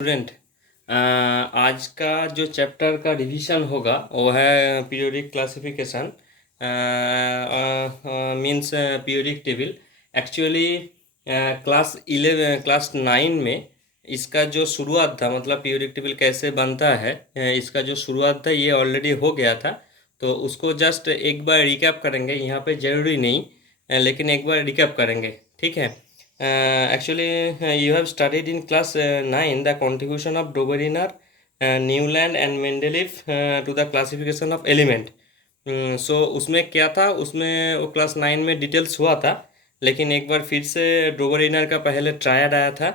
Student, आज का जो चैप्टर का रिवीजन होगा वो है periodic classification means periodic table. Actually class 9 में इसका जो शुरुआत था, मतलब पीरियोडिक टेबल कैसे बनता है, इसका जो शुरुआत था ये ऑलरेडी हो गया था। तो उसको जस्ट एक बार रिकैप करेंगे, यहाँ पे ज़रूरी नहीं लेकिन एक बार रिकैप करेंगे, ठीक है। Actually, you have studied in class 9 the contribution of Dobereiner, Newland and Mendeleev to the classification of element. सो उसमें क्या था, उसमें वो क्लास 9 में डिटेल्स हुआ था, लेकिन एक बार फिर से डोबेरिनर का पहले ट्रायड आया था।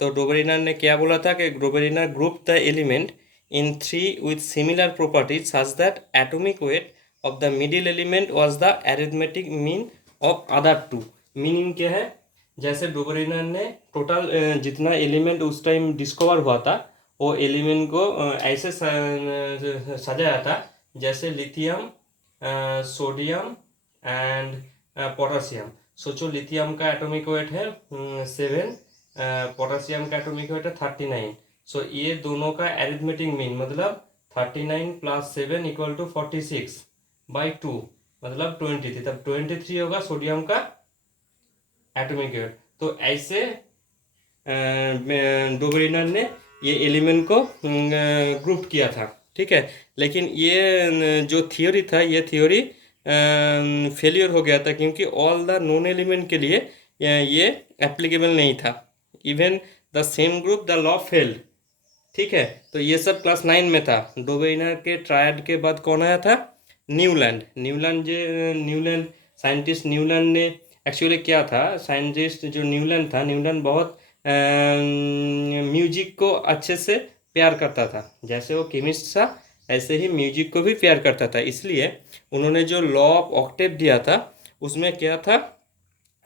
तो डोबेरिनर ने क्या बोला था कि Dobereiner group the element in three with similar properties such that atomic weight of the middle element was the arithmetic mean of other two. Meaning क्या है, जैसे डोबेरिनर ने टोटल जितना एलिमेंट उस टाइम डिस्कवर हुआ था वो एलिमेंट को ऐसे सजाया था जैसे लिथियम, सोडियम एंड पोटासियम। सोचो लिथियम का एटॉमिक वेट है 7, पोटासियम का एटॉमिक वेट है 39। सो ये दोनों का अरिथमेटिक मीन मतलब 39 + 7 = 46/2 मतलब 23, तब 23 होगा सोडियम का एटॉमिक वेट। तो ऐसे डोबेरिनर ने ये एलिमेंट को ग्रुप किया था, ठीक है। लेकिन ये जो थियोरी था ये थियोरी फेलियर हो गया था, क्योंकि ऑल द नॉन एलिमेंट के लिए ये एप्लीकेबल नहीं था। Even the same group the law failed, ठीक है। तो ये सब क्लास 9 में था। डोबेरिनर के ट्रायड के बाद कौन आया था? न्यूलैंड। न्यूलैंड साइंटिस्ट न्यूलैंड ने एक्चुअली क्या था, साइंटिस्ट जो न्यूलैंड था, न्यूलैंड बहुत म्यूजिक को अच्छे से प्यार करता था। जैसे वो केमिस्ट था ऐसे ही म्यूजिक को भी प्यार करता था, इसलिए उन्होंने जो लॉ ऑफ ऑक्टेव दिया था उसमें क्या था,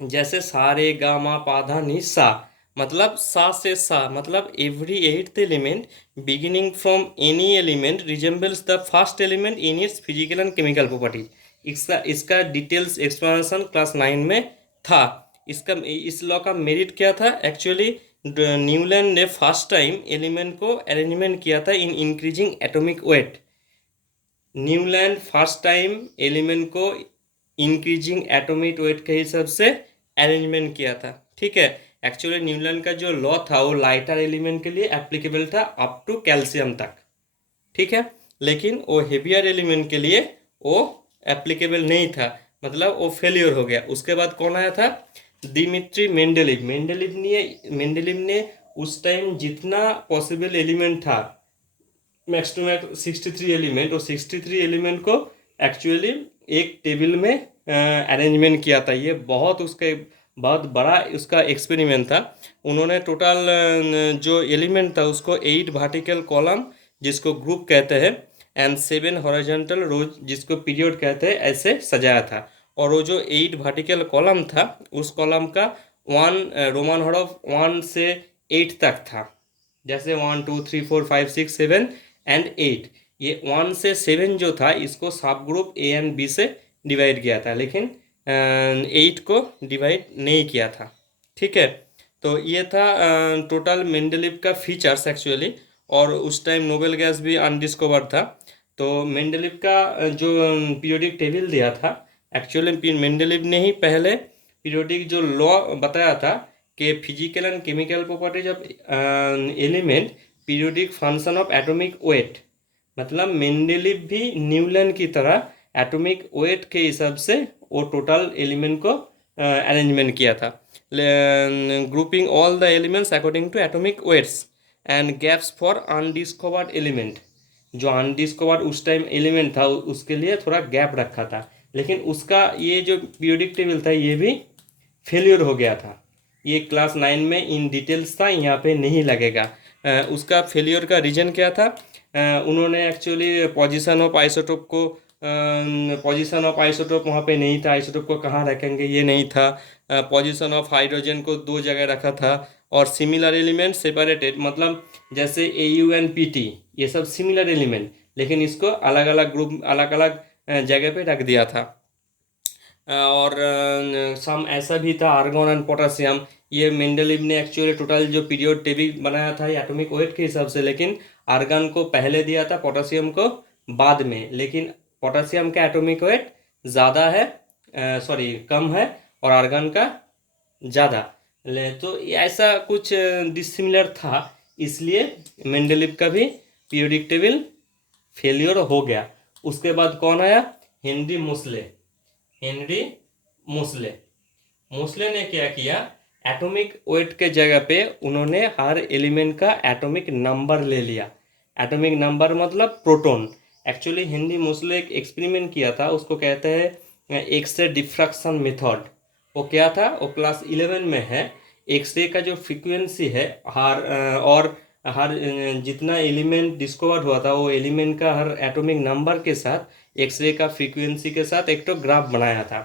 जैसे सा रे गा मा पा धा नि सा, मतलब सा से सा, मतलब every eighth element beginning from any element resembles the first element in its physical and chemical properties. इसका डिटेल्स एक्सप्लेनेशन क्लास 9 में था। इस लॉ का मेरिट क्या था, एक्चुअली न्यूलैंड ने फर्स्ट टाइम एलिमेंट को अरेंजमेंट किया था in increasing atomic weight. Newland first time element को इंक्रीजिंग एटॉमिक वेट के हिसाब से अरेंजमेंट किया था, ठीक है। एक्चुअली न्यूलैंड का जो लॉ था वो लाइटर एलिमेंट के लिए एप्लीकेबल था अप टू कैल्शियम तक, ठीक है। लेकिन वो हेवियर एलिमेंट के लिए वो एप्लीकेबल नहीं था, मतलब वो फेलियर हो गया। उसके बाद कौन आया था? Dmitry Mendeleev. मेंडेलिव ने उस टाइम जितना पॉसिबल एलिमेंट था, मैक्स टू मैक्स 63 एलिमेंट, और 63 एलिमेंट को एक्चुअली एक टेबल में अरेंजमेंट किया था। ये बहुत बड़ा उसका एक्सपेरिमेंट था। उन्होंने टोटल जो एलिमेंट था उसको 8 वर्टिकल कॉलम जिसको ग्रुप कहते हैं एंड 7 हॉरिजॉन्टल रोज जिसको पीरियड कहते हैं ऐसे सजाया था। और वो जो 8 वर्टिकल कॉलम था उस कॉलम का रोमन हॉर्डर 1 से 8 तक था। जैसे 1 2 3 4 5 6 7 एंड 8, ये 1 से 7 जो था इसको सब ग्रुप ए एंड बी से डिवाइड किया था, लेकिन 8 को डिवाइड नहीं किया था, ठीक है। तो ये था टोटल मेंडेलिव का फीचर्स एक्चुअली। और उस टाइम नोबेल गैस भी अनडिस्कवर्ड था। तो मेंडेलिव का जो पीरियोडिक टेबल दिया था, एक्चुअली मेंडेलिव ने ही पहले पीरियोडिक जो लॉ बताया था कि physical and chemical properties of element periodic function of atomic weight, मतलब मेंडेलिव भी न्यूलैंड की तरह एटॉमिक वेट के हिसाब से वो टोटल एलिमेंट को अरेंजमेंट किया था, grouping all the elements according to atomic weights and gaps for undiscovered element. जो अनडिस्कवर्ड उस टाइम एलिमेंट था उसके लिए थोड़ा गैप रखा था, लेकिन उसका ये जो पीरियोडिक टेबल था ये भी फेलियर हो गया था। ये क्लास 9 में इन डिटेल्स था, यहाँ पे नहीं लगेगा। उसका फेलियर का रीज़न क्या था? उन्होंने एक्चुअली पोजीशन ऑफ आइसोटोप वहाँ पे नहीं था। आइसोटोप को कहाँ रखेंगे ये नहीं था। पोजीशन ऑफ हाइड्रोजन को 2 जगह रखा था, और सिमिलर एलिमेंट सेपरेटेड, मतलब जैसे AU एंड PT ये सब सिमिलर एलिमेंट, लेकिन इसको अलग अलग ग्रुप अलग अलग जगह पे रख दिया था। और सम ऐसा भी था आर्गन एंड पोटासियम, ये मेंडलीव ने एक्चुअली टोटल जो पीरियड टेबल बनाया था एटॉमिक वेट के हिसाब से, लेकिन आर्गन को पहले दिया था, पोटेशियम को बाद में। लेकिन पोटेशियम का एटॉमिक वेट ज़्यादा है, सॉरी कम है, और आर्गन का ज़्यादा। तो ऐसा कुछ डिसिमिलर था, इसलिए मेंडलीव का भी पीरियोडिक टेबल फेलियर हो गया। उसके बाद कौन आया? हेनरी मोसले। हेनरी मोसले मोसले ने क्या किया, एटॉमिक वेट के जगह पे उन्होंने हर एलिमेंट का एटॉमिक नंबर ले लिया। एटॉमिक नंबर मतलब प्रोटॉन। एक्चुअली हेनरी मोसले एक एक्सपेरिमेंट किया था, उसको कहते हैं एक्सरे डिफ्रैक्शन मेथड। वो क्या था, वो क्लास 11 में है। एक्सरे का जो फ्रीक्वेंसी है हर जितना एलिमेंट डिस्कवर हुआ था, वो एलिमेंट का हर एटॉमिक नंबर के साथ एक्सरे का फ्रीक्वेंसी के साथ एक तो ग्राफ बनाया था।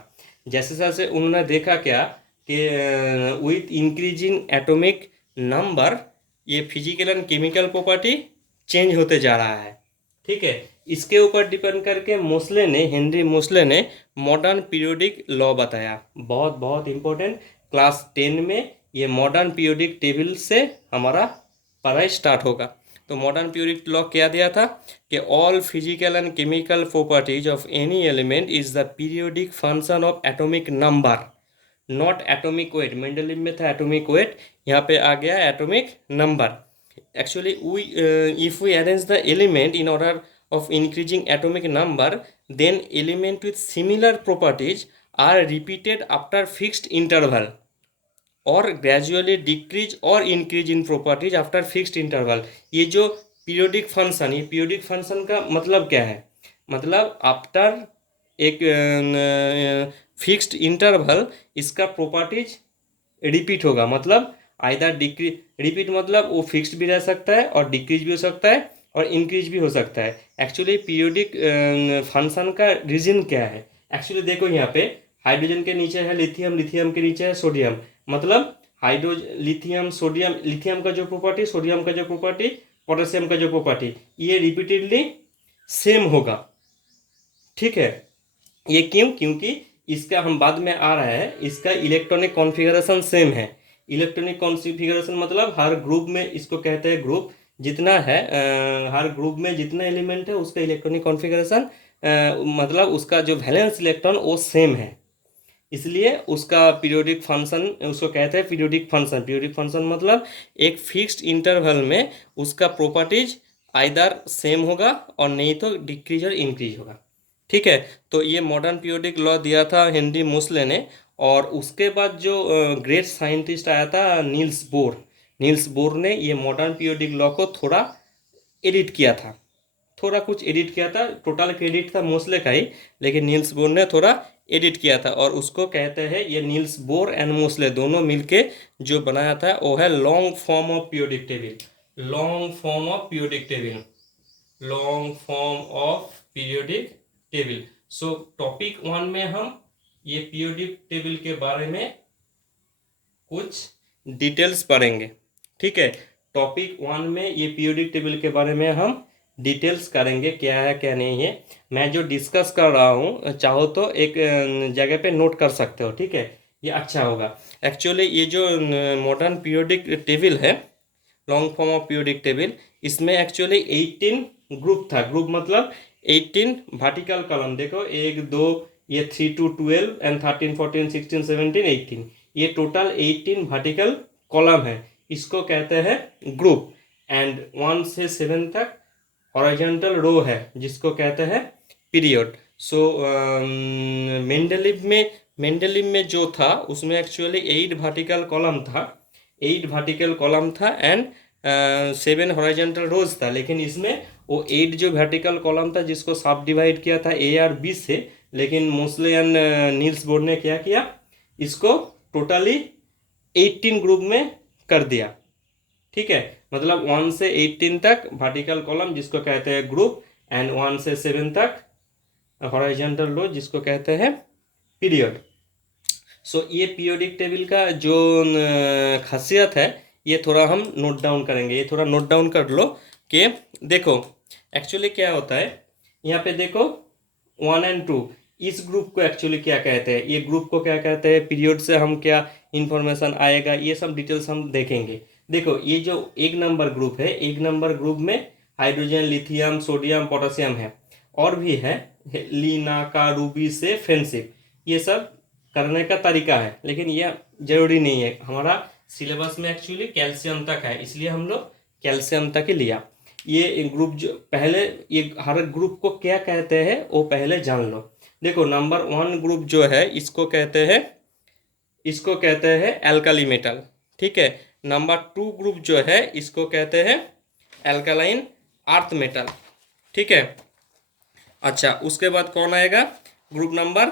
जैसे जैसे उन्होंने देखा क्या कि विथ इंक्रीजिंग एटॉमिक नंबर ये physical and chemical property change होते जा रहा है। ठीक है, इसके ऊपर डिपेंड करके हेनरी मोसले ने मॉडर्न पीरियोडिक लॉ बताया। बहुत बहुत इंपॉर्टेंट, क्लास 10 में ये मॉडर्न पीरियोडिक टेबल से हमारा पढ़ाई स्टार्ट होगा। तो मॉडर्न पीरियोडिक लॉ क्या दिया था कि all physical and chemical properties of any element is the periodic function of atomic number, not atomic weight. Mendeleev में था एटॉमिक वेट, यहाँ पे आ गया atomic number. Actually, if we arrange the element in order of increasing atomic number, then element with similar properties are repeated after fixed interval or gradually decrease or increase in properties after fixed interval। ये जो periodic function, ये periodic function का मतलब क्या है? मतलब after एक fixed interval इसका प्रॉपर्टीज रिपीट होगा। मतलब आइदर डिक्रीज, रिपीट मतलब वो फिक्स्ड भी रह सकता है और डिक्रीज भी हो सकता है और इंक्रीज भी हो सकता है। एक्चुअली पीरियोडिक फंक्शन का रीजन क्या है? एक्चुअली देखो यहाँ पे हाइड्रोजन के नीचे है लिथियम, लिथियम के नीचे है सोडियम। मतलब लिथियम सोडियम, लिथियम का जो प्रॉपर्टी, सोडियम का जो प्रॉपर्टी, पोटेशियम का जो प्रॉपर्टी, ये रिपीटेडली सेम होगा। ठीक है, ये क्यों? क्योंकि इसका हम बाद में आ रहा है, इसका इलेक्ट्रॉनिक कॉन्फ़िगरेशन सेम है। इलेक्ट्रॉनिक कॉन्फ़िगरेशन मतलब हर ग्रुप में, इसको कहते हैं ग्रुप, जितना है हर ग्रुप में जितना एलिमेंट है उसका इलेक्ट्रॉनिक कॉन्फ़िगरेशन मतलब उसका जो वैलेंस इलेक्ट्रॉन वो सेम है, इसलिए उसका पीरियोडिक फंक्शन, उसको कहते हैं पीरियोडिक फंक्शन। पीरियोडिक फंक्शन मतलब एक फिक्स्ड इंटरवल में उसका प्रॉपर्टीज आइदर सेम होगा और नहीं तो डिक्रीज और इंक्रीज होगा। ठीक है, तो ये मॉडर्न पीरियोडिक लॉ दिया था हेनरी मोसले ने। और उसके बाद जो ग्रेट साइंटिस्ट आया था नील्स बोर, नील्स बोर ने ये मॉडर्न पीरियोडिक लॉ को थोड़ा एडिट किया था, थोड़ा कुछ एडिट किया था। टोटल क्रेडिट था मोसले का ही, लेकिन नील्स बोर ने थोड़ा एडिट किया था। और उसको कहते हैं, ये नील्स बोर एंड मोसले दोनों मिलके जो बनाया था वो है long form of periodic table. Long form of periodic table, long form of periodic table. So topic 1 में हम ये पीरियोडिक टेबल के बारे में कुछ डिटेल्स पढ़ेंगे। ठीक है, टॉपिक 1 में ये पीरियोडिक टेबल के बारे में हम डिटेल्स करेंगे, क्या है क्या नहीं है। मैं जो डिस्कस कर रहा हूँ, चाहो तो एक जगह पे नोट कर सकते हो। ठीक है, ये अच्छा होगा। एक्चुअली ये जो मॉडर्न पीरियोडिक टेबल है, long form of periodic table, इसमें एक्चुअली 18 ग्रुप था। ग्रुप मतलब 18 वर्टिकल कॉलम। देखो 1 2, ये 3 to 12 एंड 13 14 16 17 18, ये टोटल 18 वर्टिकल कॉलम है। इसको कहते हैं ग्रुप। एंड 1 से 7 तक हॉरिजॉन्टल रो है, जिसको कहते हैं पीरियड। सो मेंडलीव में जो था उसमें एक्चुअली 8 वर्टिकल कॉलम था, 8 वर्टिकल कॉलम था एंड 7 हॉरिजॉन्टल रोज था। लेकिन इसमें वो 8 जो वर्टिकल कॉलम था जिसको सब डिवाइड किया था ए और बी से, लेकिन मोसले एंड नील्स बोर ने क्या किया, इसको टोटली 18 ग्रुप में कर दिया। ठीक है, मतलब 1 से 18 तक वर्टिकल कॉलम जिसको कहते हैं ग्रुप, एंड 1 से 7 तक हॉरिजॉन्टल रो जिसको कहते हैं पीरियड। सो ये पीरियोडिक टेबल का जो खासियत है, ये थोड़ा हम नोट डाउन करेंगे। ये थोड़ा नोट डाउन कर लो कि देखो एक्चुअली क्या होता है। यहाँ पे देखो 1 and 2, इस ग्रुप को एक्चुअली क्या कहते हैं, ये ग्रुप को क्या कहते हैं, पीरियड से हम क्या इंफॉर्मेशन आएगा, ये सब डिटेल्स हम देखेंगे। देखो ये जो एक नंबर ग्रुप है, एक नंबर ग्रुप में हाइड्रोजन, लिथियम, सोडियम, पोटेशियम है, और भी है लीना का, रूबी से फ्रेंडशिप, ये सब करने का तरीका है, लेकिन ये जरूरी नहीं है। हमारा सिलेबस में एक्चुअली कैल्शियम तक है, इसलिए हम लोग कैल्शियम तक ही लिया। ये ग्रुप जो पहले, ये हर ग्रुप को क्या कहते हैं वो पहले जान लो। देखो नंबर 1 ग्रुप जो है इसको कहते हैं एल्काली मेटल, ठीक है। नंबर 2 ग्रुप जो है इसको कहते हैं एल्कालाइन अर्थ मेटल, ठीक है। अच्छा, उसके बाद कौन आएगा, ग्रुप नंबर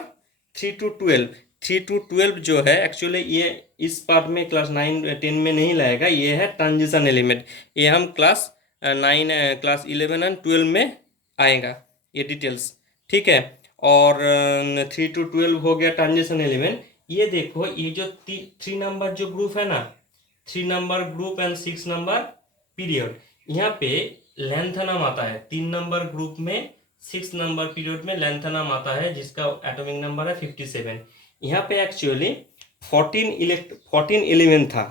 3 to 12। 3 to 12 जो है एक्चुअली ये इस पार्ट में क्लास 9-10 में नहीं लाएगा, ये है ट्रांजिशन एलिमेंट, ये हम क्लास 9, क्लास 11 और 12 में आएगा ये डिटेल्स, ठीक है। और 3 to 12 हो गया ट्रांजिशन एलिमेंट। ये देखो ये जो 3 नंबर जो ग्रुप है ना, 3 number group and 6 number period, यहाँ पे लेंथेनम आता है। 3 नंबर ग्रुप में 6 नंबर पीरियड में लेंथेनम आता है, जिसका एटॉमिक नंबर है 57। यहाँ पे एक्चुअली 14 एलिमेंट था,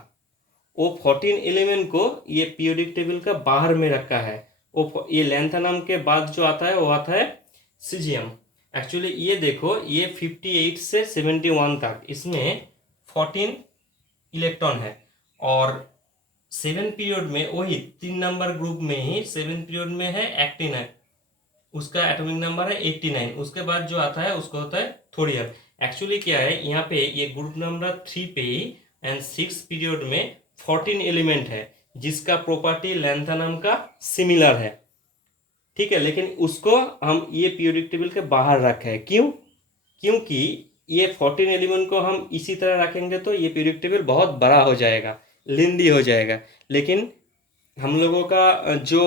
वो 14 एलिमेंट को ये पीरियोडिक टेबल का बाहर में रखा है। वो ये लेंथेनम के बाद जो आता है वो आता है सीजियम। एक्चुअली ये देखो ये 58 से 71 तक इसमें 14 इलेक्ट्रॉन है, और 7 पीरियड में वही 3 नंबर ग्रुप में ही 7 पीरियड में है एक्टिन है, उसका एटॉमिक नंबर है 89। उसके बाद जो आता है उसको होता है थोरियम। एक्चुअली क्या है, यहाँ पे ये ग्रुप नंबर 3 पे ही एंड 6 पीरियड में 14 एलिमेंट है, जिसका प्रॉपर्टी लेंथेनम का सिमिलर है, ठीक है। लेकिन उसको हम ये पीरियोडिक टेबल के बाहर रखे हैं, क्यों, क्योंकि ये 14 एलिमेंट को हम इसी तरह रखेंगे तो ये पीरियोडिक टेबल बहुत बड़ा हो जाएगा, लेंदी हो जाएगा। लेकिन हम लोगों का जो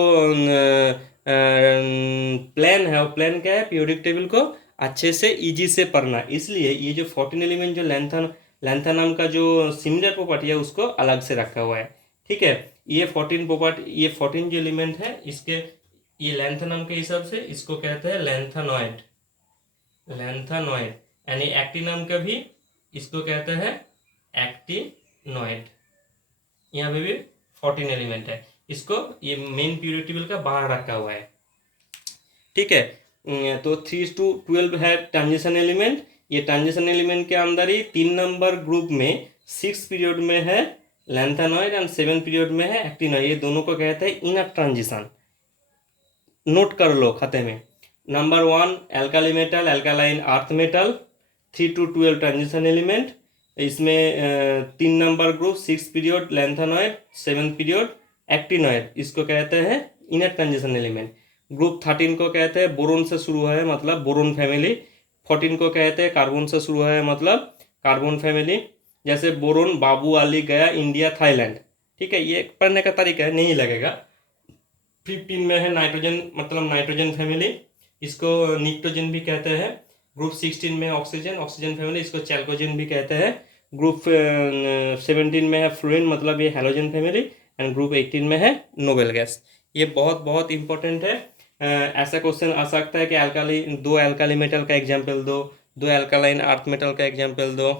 प्लान है, वो प्लान क्या है, पीरियोडिक टेबल को अच्छे से इजी से पढ़ना, इसलिए ये जो 14 एलिमेंट जो लेंथेनम का जो सिमिलर प्रॉपर्टी है उसको अलग से रखा हुआ है, ठीक है। ये 14 प्रॉपर्टी, ये 14 जो एलिमेंट है इसके, ये लेंथेनम के हिसाब से इसको कहते हैं लेंथेनॉइड, लेंथेनॉइड। यानी एक्टिनम का भी इसको कहते हैं एक्टिनॉइड। यहाँ पे भी 14 एलिमेंट है, इसको ये मेन पीरियोडिक टेबल का बाहर रखा हुआ है, ठीक है। तो 3 to 12 है ट्रांजिशन एलिमेंट। ये ट्रांजिशन एलिमेंट के अंदर ही 3 नंबर ग्रुप में 6 पीरियड में है लेंथेनॉइड एंड 7 पीरियड में है एक्टिनॉइड, ये दोनों को कहते हैं इनर ट्रांजिशन। नोट कर लो खाते में। Number 1 alkali metal, alkaline earth metal, 3 to 12 transition element, इसमें 3 number group 6 period lanthanoid, 7 period actinoid, इसको कहते हैं इनर ट्रांजिशन एलिमेंट। ग्रुप 13 को कहते हैं बोरोन से शुरू है, मतलब बोरोन फैमिली। 14 को कहते हैं कार्बन से शुरू है, मतलब कार्बन फैमिली, जैसे बोरोन बाबू, अली, गया, इंडिया, थाईलैंड, ठीक है। ये पढ़ने का तरीका है, नहीं लगेगा। 15 में है नाइट्रोजन, मतलब नाइट्रोजन फैमिली, इसको निट्रोजन भी कहते हैं। ग्रुप 16 में ऑक्सीजन, ऑक्सीजन फैमिली, इसको चैल्कोजन भी कहते हैं। ग्रुप 17 में है फ्लोरीन, मतलब ये हैलोजन फैमिली, एंड ग्रुप 18 में है नोबेल गैस। ये बहुत बहुत इंपॉर्टेंट है। ऐसा क्वेश्चन आ सकता है कि एल्काली, 2 एल्काली मेटल का एग्जाम्पल दो, 2 एल्कालाइन अर्थ मेटल का एग्जाम्पल दो,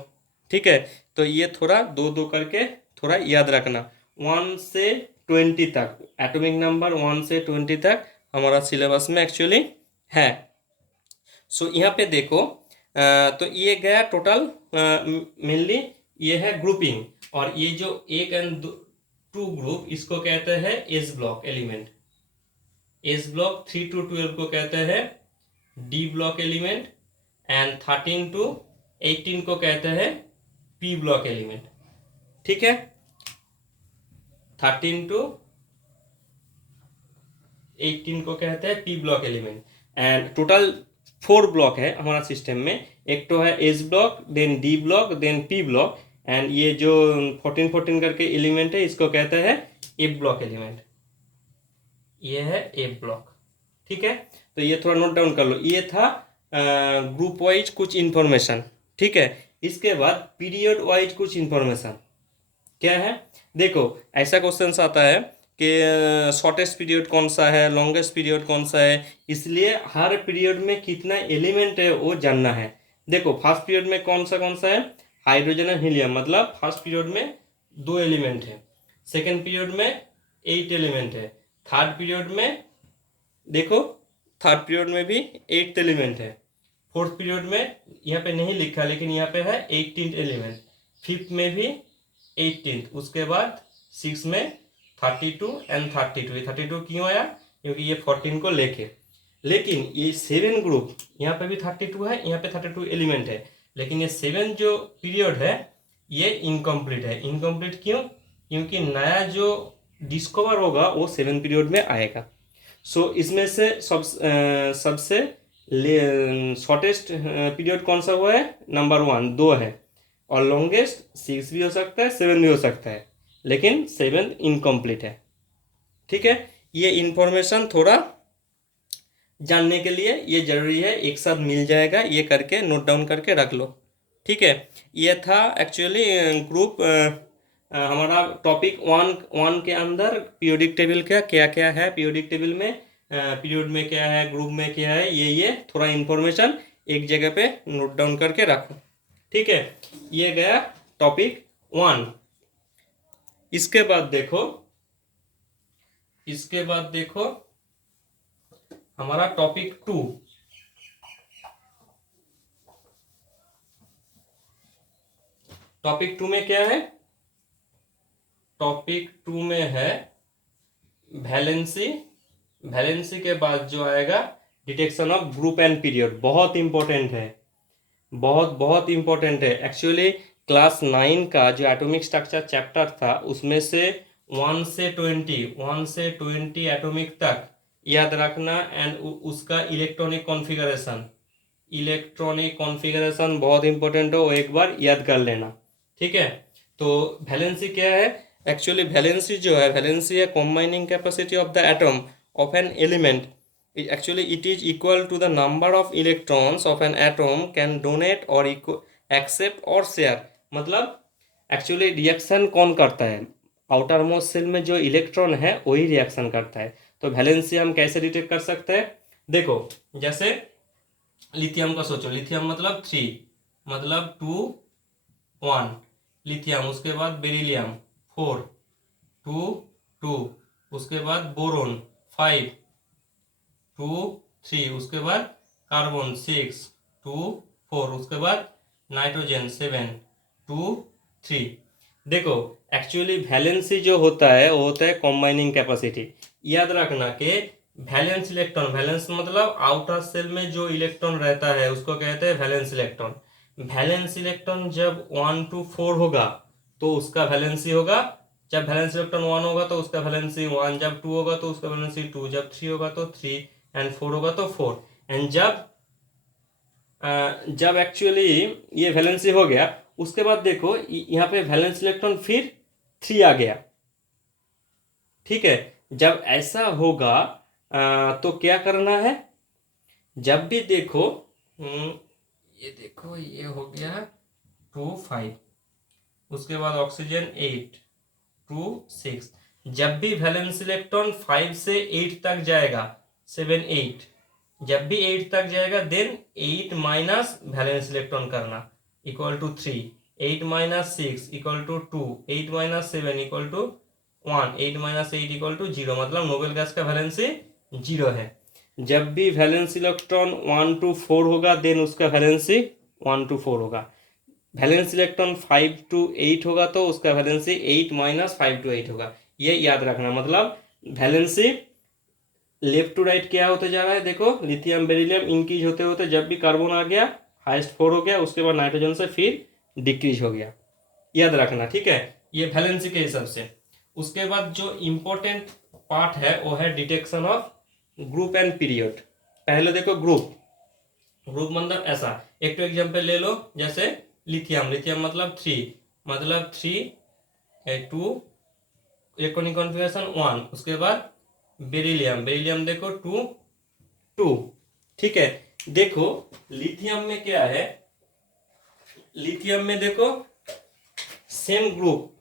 ठीक है। तो ये थोड़ा 2-2 करके थोड़ा याद रखना। 1 से 20 तक एटॉमिक नंबर 1 से 20 तक हमारा सिलेबस में एक्चुअली है। सो यहाँ पे देखो, तो ये गया टोटल, मेनली ये है ग्रुपिंग, और ये जो 1 and 2 ग्रुप इसको कहते हैं S block element. S block 3 to 12 को कहते हैं D block element, and 13 to 18 को कहते हैं पी ब्लॉक एलिमेंट, ठीक है। 13 to 18 को कहते हैं P block element, and total 4 block है हमारा सिस्टम में। एक तो है S block, then D block, then P block, and ये जो 14 करके एलिमेंट है इसको कहते हैं ए ब्लॉक एलिमेंट, ये है ए ब्लॉक, ठीक है। तो ये थोड़ा नोट डाउन कर लो। ये था ग्रुप वाइज कुछ इंफॉर्मेशन, ठीक है। इसके बाद पीरियड वाइज कुछ इंफॉर्मेशन क्या है, देखो ऐसा क्वेश्चन आता है कि शॉर्टेस्ट पीरियड कौन सा है, लॉन्गेस्ट पीरियड कौन सा है, इसलिए हर पीरियड में कितना एलिमेंट है वो जानना है। देखो फर्स्ट पीरियड में कौन सा है, हाइड्रोजन एंड हीलियम, मतलब फर्स्ट पीरियड में 2 एलिमेंट है, सेकेंड पीरियड में 8 एलिमेंट है, थर्ड पीरियड में देखो थर्ड पीरियड में भी 8 एलिमेंट है, फोर्थ पीरियड में यहाँ पे नहीं लिखा लेकिन यहाँ पे है 18 एलिमेंट, फिफ्थ में भी 18, उसके बाद सिक्स में 32 एंड 32। ये 32 क्यों आया, क्योंकि ये 14 को लेके, लेकिन ये 7 ग्रुप यहाँ पे भी 32 है, यहाँ पे 32 एलिमेंट है, लेकिन ये 7 जो पीरियड है ये इनकम्प्लीट है। इनकम्प्लीट क्यों, क्योंकि नया जो डिस्कवर होगा वो 7 पीरियड में आएगा। सो इसमें से सबसे शॉर्टेस्ट पीरियड कौन सा हुआ है, नंबर 1 2 है, और लॉन्गेस्ट 6 भी हो सकता है 7 भी हो सकता है, लेकिन 7 इनकम्प्लीट है। ठीक है, ये इंफॉर्मेशन थोड़ा जानने के लिए ये जरूरी है, एक साथ मिल जाएगा, ये करके नोट डाउन करके रख लो। ठीक है, ये था एक्चुअली ग्रुप हमारा टॉपिक 1 के अंदर पीरियोडिक टेबल का क्या क्या है, पीरियोडिक टेबल में पीरियड में क्या है, ग्रुप में क्या है, ये थोड़ा इन्फॉर्मेशन एक जगह पे नोट डाउन करके रखो। ठीक है, ये गया टॉपिक 1। इसके बाद देखो हमारा टॉपिक 2। टॉपिक 2 में क्या है, टॉपिक 2 में है वैलेंसी। वैलेंसी के बाद जो आएगा detection of group and period, बहुत इंपॉर्टेंट है, बहुत इंपॉर्टेंट है। एक्चुअली क्लास 9 का जो एटॉमिक स्ट्रक्चर चैप्टर था उसमें से 1 से 20 एटॉमिक तक याद रखना, एंड उसका इलेक्ट्रॉनिक कॉन्फ़िगरेशन बहुत इंपॉर्टेंट हो, वो एक बार याद कर लेना। ठीक है, तो वैलेंसी क्या है, एक्चुअली वैलेंसी जो है, वैलेंसी है combining capacity of the atom of an element. Actually it is equal to the number of electrons of an atom can donate or accept or share। मतलब एक्चुअली रिएक्शन कौन करता है, outer most shell में जो electron है वही reaction करता है। तो वैलेंसी हम कैसे डिटेक्ट कर सकते हैं, देखो जैसे लिथियम का सोचो, लिथियम मतलब 3, मतलब 2 1 लिथियम, उसके बाद बेरिलियम 4 2 2, उसके बाद बोरोन 5 2 3, उसके बाद कार्बन 6 2 4, उसके बाद नाइट्रोजन 7 2 3। देखो एक्चुअली वैलेंसी जो होता है वो होता है कॉम्बाइनिंग कैपेसिटी। याद रखना कि वैलेंस इलेक्ट्रॉन, वैलेंस मतलब आउटर सेल में जो इलेक्ट्रॉन रहता है उसको कहते हैं वैलेंस इलेक्ट्रॉन। वैलेंस इलेक्ट्रॉन जब 1 to 4 होगा तो उसका वैलेंसी होगा, जब वैलेंस इलेक्ट्रॉन 1 होगा तो उसका वैलेंसी 1, जब 2 होगा तो उसका वैलेंसी 2, जब 3 होगा तो 3, एंड 4 होगा तो 4। एंड जब एक्चुअली ये वैलेंसी हो गया उसके बाद देखो यहाँ पे वैलेंस इलेक्ट्रॉन फिर 3 आ गया। ठीक है, जब ऐसा होगा तो क्या करना है, जब भी देखो ये देखो ये हो गया 2 5, उसके बाद ऑक्सीजन 8 2 6, जब भी वैलेंस इलेक्ट्रॉन 5 से 8 तक जाएगा 7 8, जब भी 8 तक जाएगा देन 8 माइनस वैलेंस इलेक्ट्रॉन करना equal to 3, 8 minus 6 equal to 2, 8 minus 7 equal to 1, 8 minus 8 equal to 0, मतलब नोबेल गैस का वैलेंसी 0 है। जब भी वैलेंस इलेक्ट्रॉन 1 to 4 होगा देन उसका वैलेंसी 1 to 4 होगा। वैलेंस इलेक्ट्रॉन 5 to 8 होगा तो उसका वैलेंसी 8 माइनस 5 to 8 होगा। ये याद रखना, मतलब वैलेंसी लेफ्ट टू राइट क्या होते जा रहा है, देखो लिथियम बेरिलियम इंक्रीज होते होते जब भी कार्बन आ गया हाईएस्ट 4 हो गया, उसके बाद नाइट्रोजन से फिर डिक्रीज हो गया, याद रखना। ठीक है, ये वैलेंसी के हिसाब से। उसके बाद जो इम्पोर्टेंट पार्ट है वो है detection of group and period. पहले देखो ग्रुप मतलब ऐसा, एक तो एग्जांपल ले लो, जैसे लिथियम मतलब 3, मतलब 3 2 इलेक्ट्रॉनिक कॉन्फ़िगरेशन 1, उसके बाद बेरिलियम देखो 2 2। ठीक है, देखो लिथियम में क्या है, लिथियम में देखो सेम ग्रुप,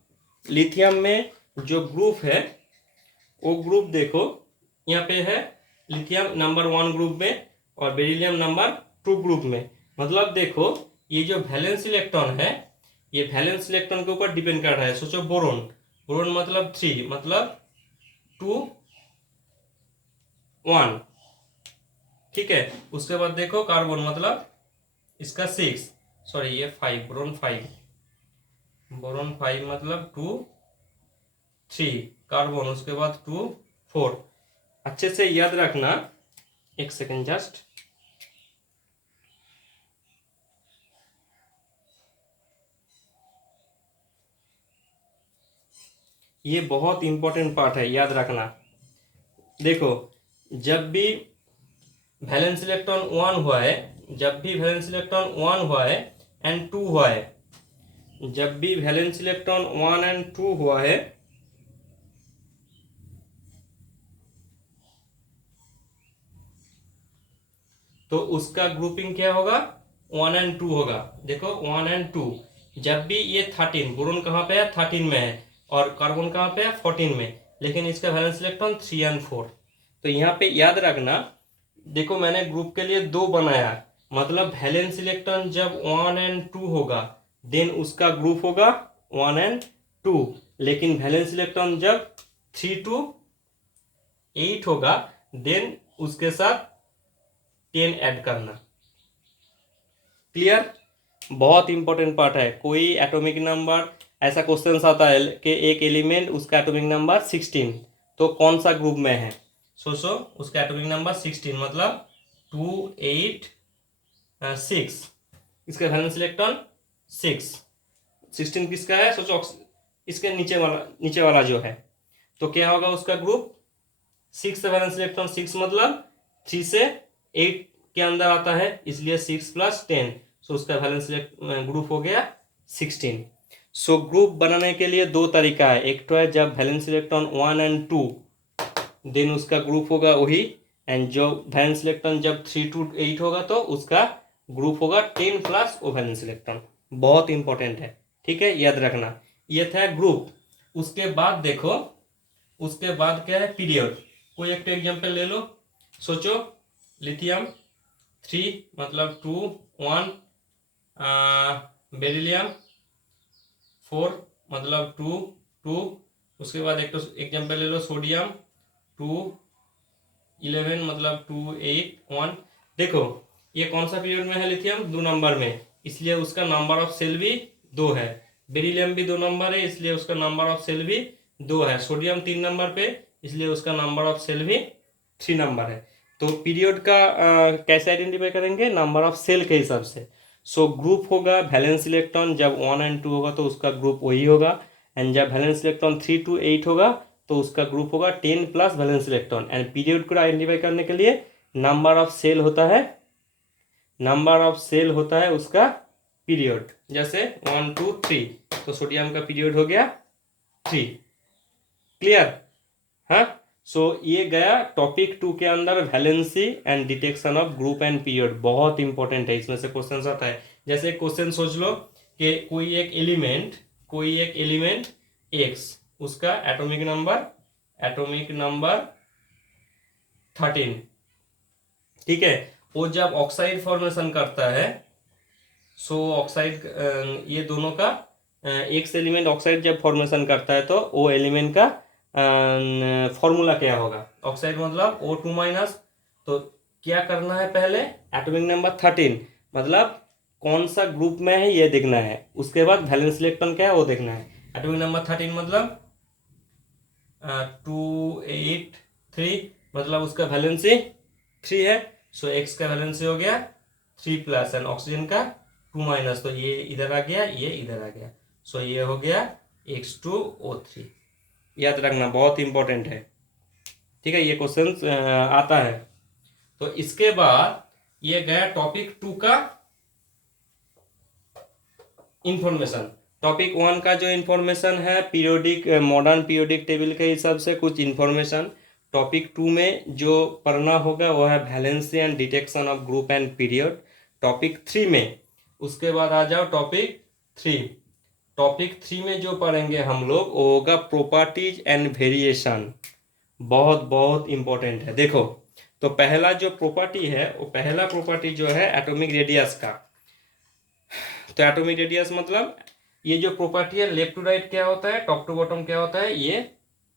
लिथियम में जो ग्रुप है वो ग्रुप देखो, यहाँ पे है लिथियम नंबर 1 ग्रुप में और बेरिलियम नंबर 2 ग्रुप में। मतलब देखो ये जो वैलेंस इलेक्ट्रॉन है, ये वैलेंस इलेक्ट्रॉन के ऊपर डिपेंड कर रहा है। सोचो बोरोन, बोरोन मतलब 3, मतलब 2 1, ठीक है। उसके बाद देखो कार्बन मतलब इसका 6, सॉरी ये 5, बोरोन 5, बोरोन 5 मतलब 2 3, कार्बन उसके बाद 2 4। अच्छे से याद रखना, एक सेकेंड जस्ट। ये बहुत इंपॉर्टेंट पार्ट है, याद रखना। देखो जब भी वैलेंस इलेक्ट्रॉन 1 हुआ है, जब भी वैलेंस इलेक्ट्रॉन 1 हुआ है एंड 2 हुआ है, जब भी वैलेंस इलेक्ट्रॉन 1 एंड 2 हुआ है, तो उसका ग्रुपिंग क्या होगा, 1 एंड 2 होगा। देखो 1 एंड 2, जब भी ये 13, बोरोन कहाँ पे है 13 में है और कार्बन कहाँ पे है 14 में, लेकिन इसका वैलेंस इलेक्ट्रॉन 3 एंड 4। तो यहाँ पे याद रखना, देखो मैंने ग्रुप के लिए 2 बनाया, मतलब वैलेंस इलेक्ट्रॉन जब 1 एंड 2 होगा देन उसका ग्रुप होगा 1 एंड 2, लेकिन वैलेंस इलेक्ट्रॉन जब 3 to 8 होगा देन उसके साथ 10 ऐड करना। क्लियर? बहुत इंपॉर्टेंट पार्ट है। कोई एटॉमिक नंबर, ऐसा क्वेश्चन आता है कि एक एलिमेंट उसका एटॉमिक नंबर 16, तो कौन सा ग्रुप में है। सोचो उसका एटॉमिक नंबर 16 मतलब 2 8 6, इसका वैलेंस इलेक्ट्रॉन 6, 16 किसका है, सोचो इसके नीचे वाला जो है, तो क्या होगा उसका ग्रुप 6 वैलेंस इलेक्ट्रॉन 6 मतलब 3 से 8 के अंदर आता है, इसलिए 6 + 10, सो उसका वैलेंस ग्रुप हो गया 16। सो ग्रुप बनाने के लिए 2 तरीका है, एक तो है जब वैलेंस इलेक्ट्रॉन 1 एंड 2 देन उसका ग्रुप होगा वही, एंड जो वैलेंस इलेक्ट्रॉन जब 3 to 8 होगा तो उसका ग्रुप होगा 10 + वो वैलेंस इलेक्ट्रॉन। बहुत इंपॉर्टेंट है, ठीक है, याद रखना। ये था ग्रुप। उसके बाद देखो, उसके बाद क्या है पीरियड। कोई एक एग्जांपल ले लो, सोचो लिथियम 3 मतलब 2 1, बेरिलियम 4 मतलब 2 2, उसके बाद एक तो एग्जांपल ले लो सोडियम 2 11 मतलब 2 8 1। देखो ये कौन सा पीरियड में है, लिथियम 2 नंबर में, इसलिए उसका नंबर ऑफ सेल भी 2 है। बेरिलियम भी 2 नंबर है, इसलिए उसका नंबर ऑफ सेल भी 2 है। सोडियम 3 नंबर पे, इसलिए उसका नंबर ऑफ सेल भी 3 नंबर है। तो पीरियड का कैसे आइडेंटिफाई करेंगे, नंबर ऑफ सेल के हिसाब से। सो ग्रुप होगा वैलेंस इलेक्ट्रॉन जब 1 एंड 2 होगा तो उसका ग्रुप वही होगा, एंड जब वैलेंस इलेक्ट्रॉन 3 to 8 होगा तो उसका ग्रुप होगा 10 + वैलेंस इलेक्ट्रॉन। एंड पीरियड को आइडेंटिफाई करने के लिए नंबर ऑफ सेल होता है, नंबर ऑफ सेल होता है उसका पीरियड। जैसे 1 2 3, तो सोडियम का पीरियड हो गया 3। क्लियर? हाँ। सो ये गया टॉपिक 2 के अंदर, valency and detection of group and period. बहुत इंपॉर्टेंट है, इसमें से क्वेश्चन आता है। जैसे क्वेश्चन सोच लो कि कोई एक एलिमेंट एक्स, उसका एटॉमिक नंबर 13, ठीक है। वो जब ऑक्साइड फॉर्मेशन करता है, सो ऑक्साइड, ये दोनों का एक्स एलिमेंट ऑक्साइड जब फॉर्मेशन करता है तो वो एलिमेंट का फॉर्मूला क्या होगा। ऑक्साइड मतलब O2-, तो क्या करना है, पहले एटॉमिक नंबर 13 मतलब कौन सा ग्रुप में है ये देखना है, उसके बाद वैलेंस इलेक्ट्रॉन क्या है वो देखना है। एटॉमिक नंबर 13 मतलब 2 8 3, मतलब उसका वैलेंसी 3 है, सो एक्स का वैलेंसी हो गया 3+ एंड ऑक्सीजन का 2-, तो ये इधर आ गया, ये इधर आ गया, सो ये हो गया H2O3। याद रखना, बहुत इंपॉर्टेंट है, ठीक है, ये क्वेश्चन आता है। तो इसके बाद ये गया टॉपिक 2 का इंफॉर्मेशन। टॉपिक 1 का जो इंफॉर्मेशन है पीरियोडिक, मॉडर्न पीरियोडिक टेबल के हिसाब से कुछ इंफॉर्मेशन। टॉपिक 2 में जो पढ़ना होगा वो है valency and detection of group and period. Topic 3 में, उसके बाद आ जाओ टॉपिक 3। टॉपिक 3 में जो पढ़ेंगे हम लोग वो होगा प्रॉपर्टीज एंड वेरिएशन। बहुत बहुत इंपॉर्टेंट है। देखो, तो पहला जो प्रॉपर्टी है, वो पहला प्रॉपर्टी जो है एटॉमिक रेडियस का। तो एटॉमिक रेडियस मतलब ये जो प्रॉपर्टी है, लेफ्ट टू राइट क्या होता है, टॉप टू बॉटम क्या होता है, ये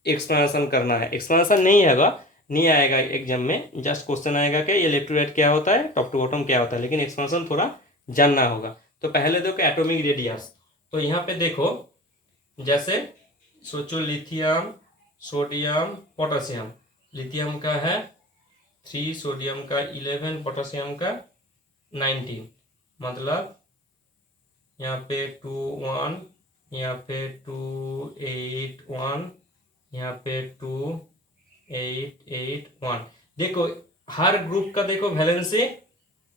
एक्सप्लेनेशन करना है। एक्सप्लेनेशन नहीं आएगा, नहीं आएगा एग्जाम में, जस्ट क्वेश्चन आएगा कि ये लेफ्ट टू राइट क्या होता है, टॉप टू बॉटम क्या होता है, लेकिन एक्सप्लेनेशन थोड़ा जानना होगा। तो पहले देखो एटॉमिक रेडियस। तो यहाँ पे देखो, जैसे सोचो लिथियम, सोडियम, पोटेशियम। लिथियम का है 3, सोडियम का 11, पोटेशियम का 19। मतलब यहाँ पे 2 1, यहाँ पे 2 8 1, यहाँ पे 2 8 8 1। देखो हर ग्रुप का देखो वैलेंसी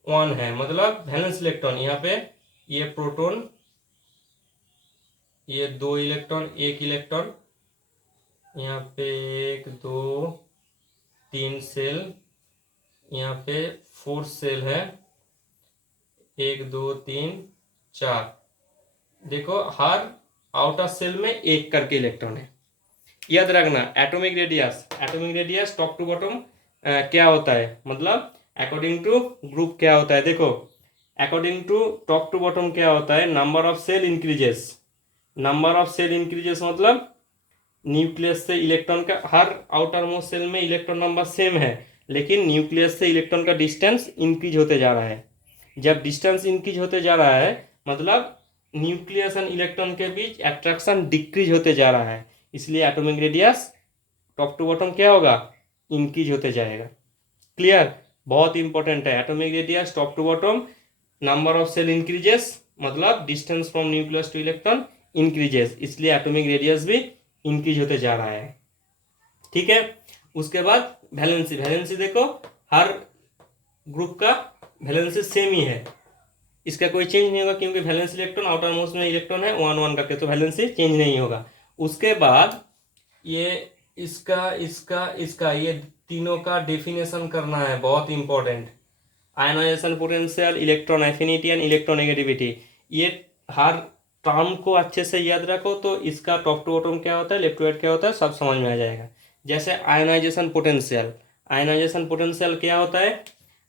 1 है, मतलब वैलेंस इलेक्ट्रॉन। यहाँ पे ये प्रोटॉन, ये 2 इलेक्ट्रॉन, 1 इलेक्ट्रॉन, यहाँ पे 1 2 3 सेल, यहाँ पे 4 सेल है, 1 2 3 4। देखो हर आउटर सेल में एक करके इलेक्ट्रॉन है। याद रखना atomic radius, atomic radius top to bottom क्या होता है, मतलब अकॉर्डिंग टू ग्रुप क्या होता है। देखो according to top to bottom क्या होता है, number of shell increases. Number of shell increases मतलब न्यूक्लियस से इलेक्ट्रॉन का, हर आउटर मोस्ट सेल में इलेक्ट्रॉन नंबर सेम है, लेकिन न्यूक्लियस से इलेक्ट्रॉन का डिस्टेंस इंक्रीज होते जा रहा है। जब डिस्टेंस इंक्रीज होते जा रहा है, मतलब न्यूक्लियस एंड इलेक्ट्रॉन के बीच अट्रैक्शन डिक्रीज होते जा रहा है, इसलिए atomic radius top to bottom क्या होगा, इंक्रीज होते जाएगा। क्लियर, बहुत इंपॉर्टेंट है। Atomic radius top to bottom, number of shell increases, मतलब distance from nucleus to electron increases, इसलिए एटॉमिक रेडियस भी इंक्रीज होते जा रहा है। ठीक है, उसके बाद वैलेंसी। वैलेंसी देखो हर ग्रुप का वैलेंसी सेम ही है, इसका कोई चेंज नहीं होगा, क्योंकि वैलेंस इलेक्ट्रॉन आउटर मोस्ट में इलेक्ट्रॉन है 1 1 करके, तो वैलेंसी चेंज नहीं होगा। उसके बाद ये इसका इसका इसका ये तीनों का डेफिनेशन करना है, बहुत important. Ionization potential, electron affinity and electronegativity, ये हर टर्म को अच्छे से याद रखो, तो इसका टॉप टू बॉटम क्या होता है, लेफ्ट टू राइट क्या होता है, सब समझ में आ जाएगा। जैसे आयनाइजेशन पोटेंशियल, आयनाइजेशन पोटेंशियल क्या होता है,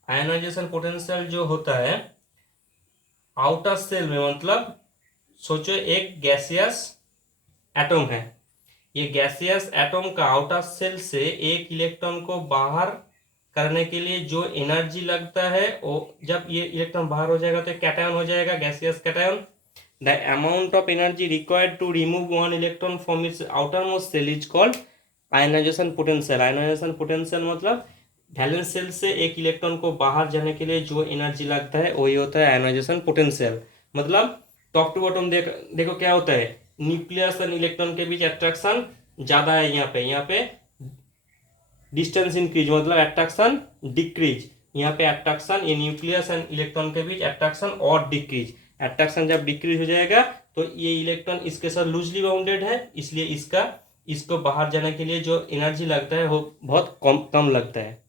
आयनाइजेशन पोटेंशियल जो होता है आउटर सेल में, मतलब सोचो एक गैसियस एटम है, ये गैसियस एटम का आउटर सेल से एक इलेक्ट्रॉन को बाहर करने के लिए जो एनर्जी लगता है, वो जब ये इलेक्ट्रॉन बाहर हो जाएगा तो कैटायन हो जाएगा, gaseous cation. The amount of energy required to remove one electron from its outermost shell is called ionization potential. Ionization potential मतलब वैलेंस सेल से एक इलेक्ट्रॉन को बाहर जाने के लिए जो एनर्जी लगता है वही होता है आयनाइजेशन पोटेंशियल। मतलब टॉप टू बॉटम देखो क्या होता है, न्यूक्लियस और इलेक्ट्रॉन के बीच अट्रैक्शन ज़्यादा है, यहाँ पे डिस्टेंस इंक्रीज मतलब अट्रैक्शन डिक्रीज। यहाँ पे अट्रैक्शन, ये न्यूक्लियस एंड इलेक्ट्रॉन के बीच अट्रैक्शन और डिक्रीज। अट्रैक्शन जब डिक्रीज हो जाएगा तो ये इलेक्ट्रॉन इसके साथ लूजली बाउंडेड है, इसलिए इसको बाहर जाने के लिए जो एनर्जी लगता है वो बहुत कम लगता है।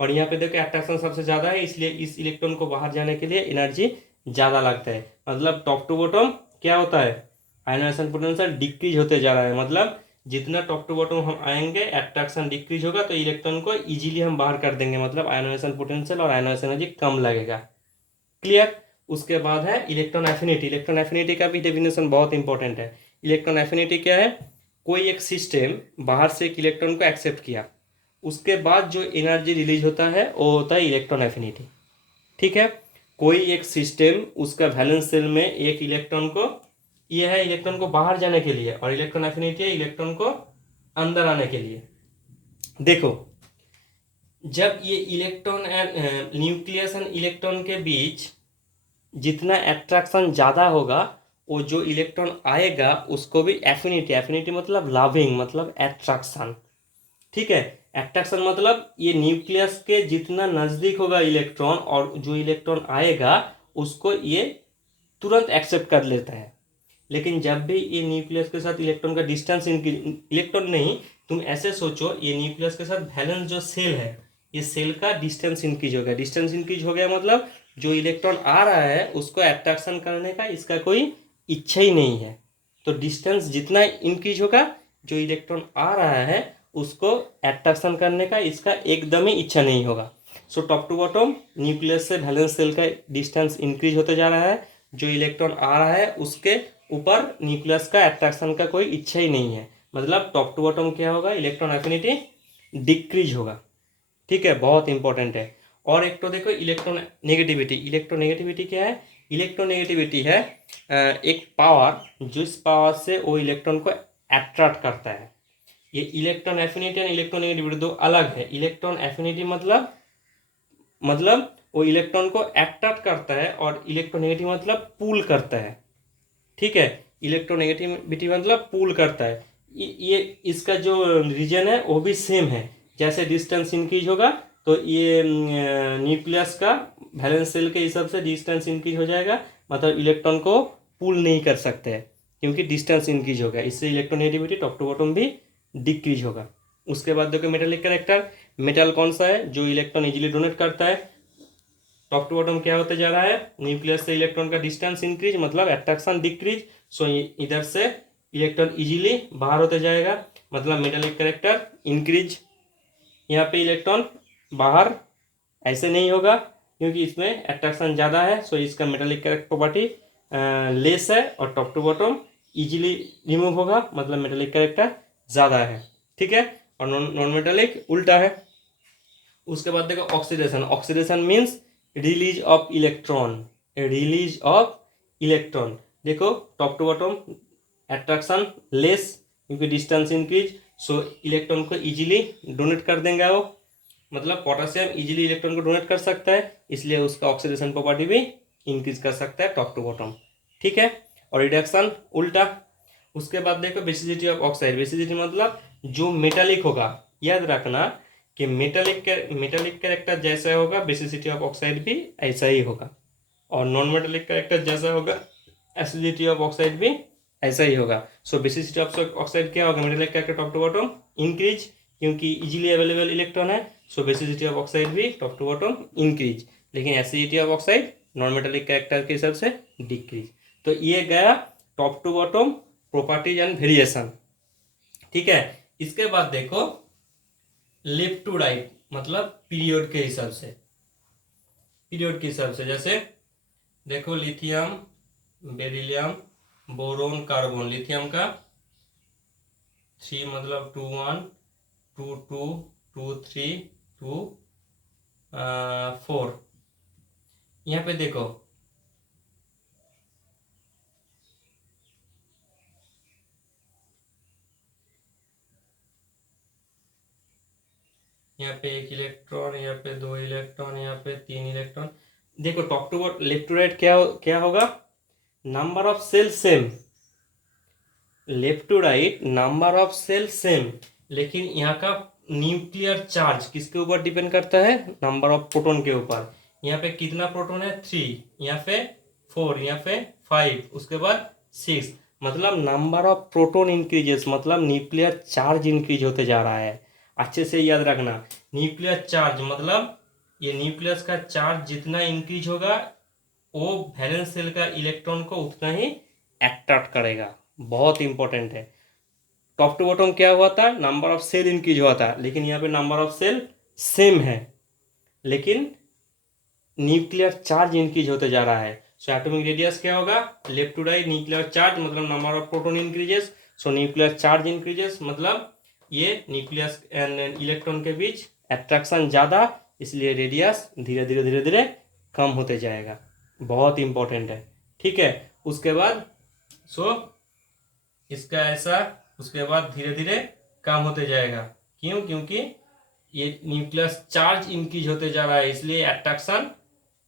और यहाँ पे देखो अट्रैक्शन सबसे ज़्यादा है, इसलिए इस इलेक्ट्रॉन को बाहर जाने के लिए एनर्जी ज़्यादा लगता है। मतलब टॉप टू बॉटम क्या होता है, आयनाइजेशन पोटेंशियल डिक्रीज होते जा रहा है, मतलब जितना टॉप टू बॉटम हम आएंगे अट्रैक्शन डिक्रीज होगा, तो इलेक्ट्रॉन को इजीली हम बाहर कर देंगे, मतलब आयनाइजेशन पोटेंशियल और आयनाइजेशन एनर्जी कम लगेगा। क्लियर। उसके बाद है इलेक्ट्रॉन एफिनिटी। इलेक्ट्रॉन एफिनिटी का भी डेफिनेशन बहुत इंपॉर्टेंट है। इलेक्ट्रॉन एफिनिटी क्या है, कोई एक सिस्टम बाहर से एक इलेक्ट्रॉन को एक्सेप्ट किया, उसके बाद जो एनर्जी रिलीज होता है वो होता है इलेक्ट्रॉन एफिनिटी। ठीक है, कोई एक सिस्टम उसका वैलेंस सेल में एक इलेक्ट्रॉन को, ये है इलेक्ट्रॉन को बाहर जाने के लिए, और इलेक्ट्रॉन एफिनिटी है इलेक्ट्रॉन को अंदर आने के लिए। देखो जब ये electron and nucleus and electron के बीच जितना अट्रैक्शन ज़्यादा होगा, वो जो इलेक्ट्रॉन आएगा उसको भी एफिनिटी, एफिनिटी मतलब लविंग मतलब अट्रैक्शन। ठीक है, अट्रैक्शन मतलब ये न्यूक्लियस के जितना नज़दीक होगा इलेक्ट्रॉन, और जो इलेक्ट्रॉन आएगा उसको ये तुरंत एक्सेप्ट कर लेता है। लेकिन जब भी ये न्यूक्लियस के साथ इलेक्ट्रॉन का डिस्टेंस इलेक्ट्रॉन नहीं, तुम ऐसे सोचो ये न्यूक्लियस के साथ वैलेंस जो सेल है, ये सेल का डिस्टेंस इंक्रीज हो गया। डिस्टेंस इंक्रीज हो गया मतलब जो इलेक्ट्रॉन आ रहा है उसको अट्रैक्शन करने का इसका कोई इच्छा ही नहीं है, तो डिस्टेंस जितना इंक्रीज होगा, जो इलेक्ट्रॉन आ रहा है उसको अट्रैक्शन करने का इसका एकदम ही इच्छा नहीं होगा। So top to bottom nucleus से वैलेंस सेल का डिस्टेंस इंक्रीज होते जा रहा है, जो इलेक्ट्रॉन आ रहा है उसके ऊपर न्यूक्लियस का अट्रैक्शन का कोई इच्छा ही नहीं है, मतलब टॉप टू बॉटम क्या होगा, इलेक्ट्रॉन एफिनिटी डिक्रीज होगा। ठीक है, बहुत इंपॉर्टेंट है। और एक तो देखो इलेक्ट्रोनेगेटिविटी। इलेक्ट्रोनेगेटिविटी क्या है? इलेक्ट्रोनेगेटिविटी है एक पावर जिस पावर से वो इलेक्ट्रॉन को अट्रैक्ट करता है। ये इलेक्ट्रॉन एफिनिटी और इलेक्ट्रोनेगेटिविटी दो अलग है। इलेक्ट्रॉन एफिनिटी मतलब वो इलेक्ट्रॉन को अट्रैक्ट करता है, और इलेक्ट्रोनेगेटिव मतलब पुल करता है। ठीक है, इलेक्ट्रोनेगेटिविटी मतलब पुल करता है। ये इसका जो रीजन है वो भी सेम है। जैसे डिस्टेंस इंक्रीज होगा तो ये न्यूक्लियस का वैलेंस सेल के हिसाब से डिस्टेंस इंक्रीज हो जाएगा, मतलब इलेक्ट्रॉन को पुल नहीं कर सकते हैं क्योंकि डिस्टेंस इंक्रीज होगा। इससे इलेक्ट्रोनेगेटिविटी टॉप टू बॉटम भी डिक्रीज होगा। उसके बाद देखो मेटालिक कैरेक्टर। मेटल कौन सा है जो इलेक्ट्रॉन इजीली डोनेट करता है? टॉप टू बॉटम क्या होते जा रहा है? न्यूक्लियस से इलेक्ट्रॉन का डिस्टेंस इंक्रीज मतलब अट्रैक्शन डिक्रीज। सो इधर से इलेक्ट्रॉन इजीली बाहर होते जाएगा, मतलब मेटालिक कैरेक्टर इंक्रीज। यहाँ पे इलेक्ट्रॉन बाहर ऐसे नहीं होगा क्योंकि इसमें अट्रैक्शन ज़्यादा है। सो इसका मेटालिक कैरेक्टर प्रॉपर्टी लेस है, और top to bottom easily remove होगा, मतलब मेटालिक कैरेक्टर ज़्यादा है। ठीक है, और नॉन मेटालिक उल्टा है। उसके बाद देखो oxidation. Oxidation means release of electron. Release of electron. देखो top to bottom attraction less क्योंकि डिस्टेंस इंक्रीज, सो इलेक्ट्रॉन को इजीली डोनेट कर देंगे वो, मतलब पोटेशियम इजीली इलेक्ट्रॉन को डोनेट कर सकता है, इसलिए उसका ऑक्सीडेशन प्रॉपर्टी भी इंक्रीज कर सकता है टॉप टू बॉटम। ठीक है, और रिडक्शन उल्टा। उसके बाद देखो बेसिसिटी ऑफ ऑक्साइड। बेसिसिटी मतलब जो मेटालिक होगा, याद रखना कि मेटालिक कैरेक्टर जैसा होगा बेसिसिटी ऑफ ऑक्साइड भी ऐसा ही होगा, और नॉन मेटालिक कैरेक्टर जैसा होगा एसिडिटी ऑफ ऑक्साइड भी ऐसा ही होगा। सो बेसिसिटी ऑफ ऑक्साइड क्या होगा? Metallic character top to bottom increase क्योंकि इजीली अवेलेबल इलेक्ट्रॉन है। सो बेसिसिटी ऑफ ऑक्साइड भी टॉप टू बॉटम इंक्रीज, लेकिन acidity of oxide non metallic character के हिसाब से डिक्रीज। तो ये गया top to bottom properties and variation. ठीक है, इसके बाद देखो लेफ्ट टू राइट मतलब पीरियड के हिसाब से। पीरियड के हिसाब से जैसे देखो lithium, beryllium, boron, carbon. Lithium का 3 मतलब 2 1 2 2 2 3 2 4। यहाँ पे देखो यहाँ पे 1 इलेक्ट्रॉन, यहाँ पे 2 इलेक्ट्रॉन, यहाँ पे 3 इलेक्ट्रॉन। देखो top to bottom left to right क्या होगा? Number of shell same. Left to right number of shell same, लेकिन यहाँ का न्यूक्लियर चार्ज किसके ऊपर डिपेंड करता है? नंबर ऑफ प्रोटॉन के ऊपर। यहाँ पे कितना प्रोटॉन है? 3, यहाँ पे 4, यहाँ पे 5, उसके बाद 6, मतलब नंबर ऑफ प्रोटॉन इंक्रीजेस, मतलब न्यूक्लियर चार्ज इंक्रीज होते जा रहा है। अच्छे से याद रखना, न्यूक्लियर चार्ज मतलब ये न्यूक्लियस का चार्ज जितना इंक्रीज होगा वो वैलेंस सेल का इलेक्ट्रॉन को उतना ही अट्रैक्ट करेगा। बहुत इंपॉर्टेंट है। टॉप टू बॉटम क्या हुआ था? नंबर ऑफ सेल इंक्रीज हुआ था, लेकिन यहाँ पे नंबर ऑफ सेल सेम है, लेकिन न्यूक्लियर चार्ज इंक्रीज होते जा रहा है। सो एटॉमिक रेडियस क्या होगा? Left to right nuclear charge मतलब number of proton increases, so nuclear charge increases मतलब ये न्यूक्लियस एंड इलेक्ट्रॉन के बीच अट्रैक्शन ज़्यादा, इसलिए रेडियस धीरे धीरे धीरे धीरे कम होते जाएगा। बहुत इंपॉर्टेंट है। ठीक है, उसके बाद इसका ऐसा उसके बाद धीरे धीरे कम होते जाएगा। क्यों? क्योंकि ये न्यूक्लियस चार्ज इंक्रीज होते जा रहा है, इसलिए अट्रैक्शन